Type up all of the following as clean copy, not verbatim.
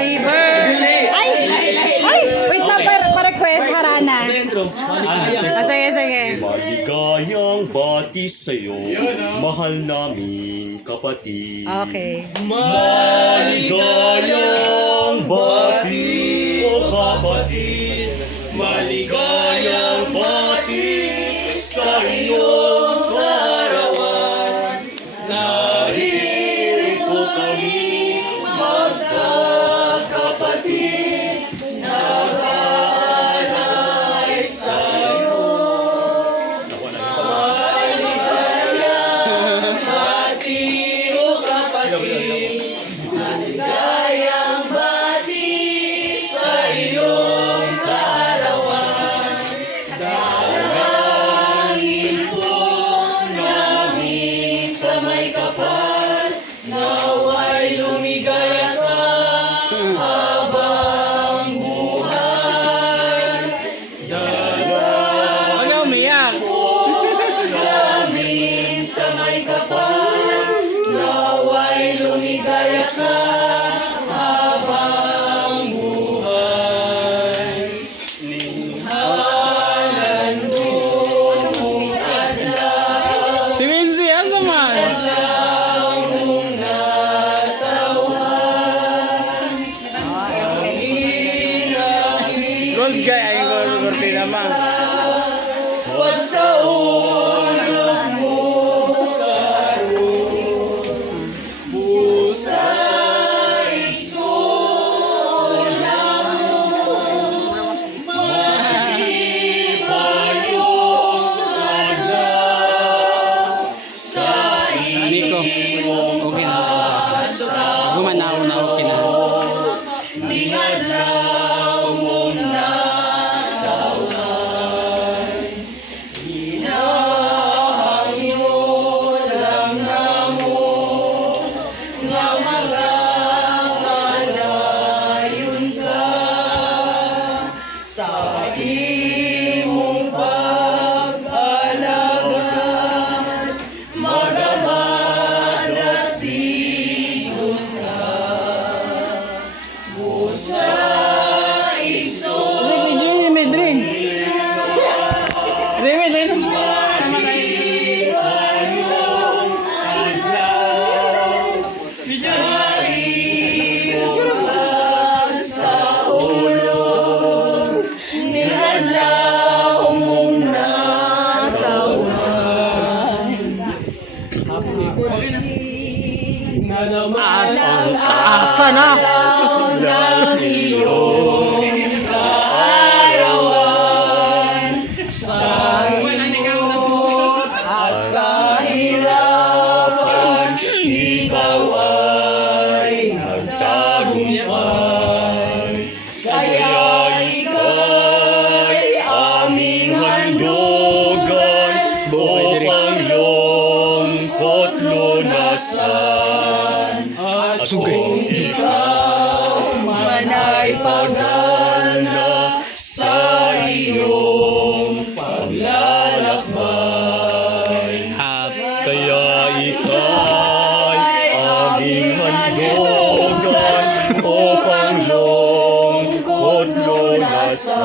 Happy birthday! Ay! Ay! Wait lang, pa-request, Harana. Sige, sige. Maligayang bati sa'yo, mahal naming kapatid. Okay. Maligayang bati, o kapatid. Maligayang bati sa iyong kaarawan. Narito kami magkakapatid, nag-aalay sa'yo. Maligayang bati, o kapatid. Maligayang bati sa iyong kaarawan. Dalangin po namin sa may kapal, naway lumigaya ka habang buhay. Ano umiyak? Namin sa may kapal, naway lumigaya ka habang buhay. Ninghalan mo kung adlaw, Si Wincy, asa man? adlaw mong natawan. Gold guy, ay gold cortina man. Pag sa ulog mo karoon, pusa isola mo, malipayong adlaw sa Nico, okay na. Gumanaw na, okay na. ning adlaw mong natawan. Hinahangyo lang namo nga magpadayon ka sa imong pag-alagad, magamadasigod ka. Busa iso Dream, may dream. Dream, may dream. ipayong adlaw sa iyong sa ulog, niladlaw mong natawan. Asa na? Ng iyong kaarawan sa hirap at kahirapan, ikaw ay nagtagumpay. Kaya ika'y aming handugan upang lungkot lunasan. At kung ikaw man ay pagana sa iyong paglalakbay, kaya ika'y aming handugan upang lungkot lunasan.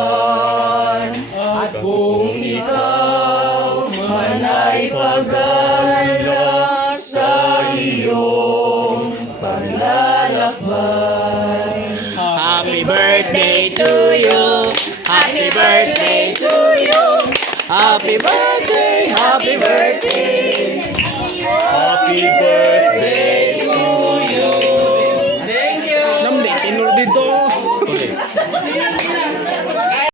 At kung ikaw man ay pagana sa iyong paglalakbay. Happy birthday to you. Happy birthday to you. Happy birthday, happy birthday.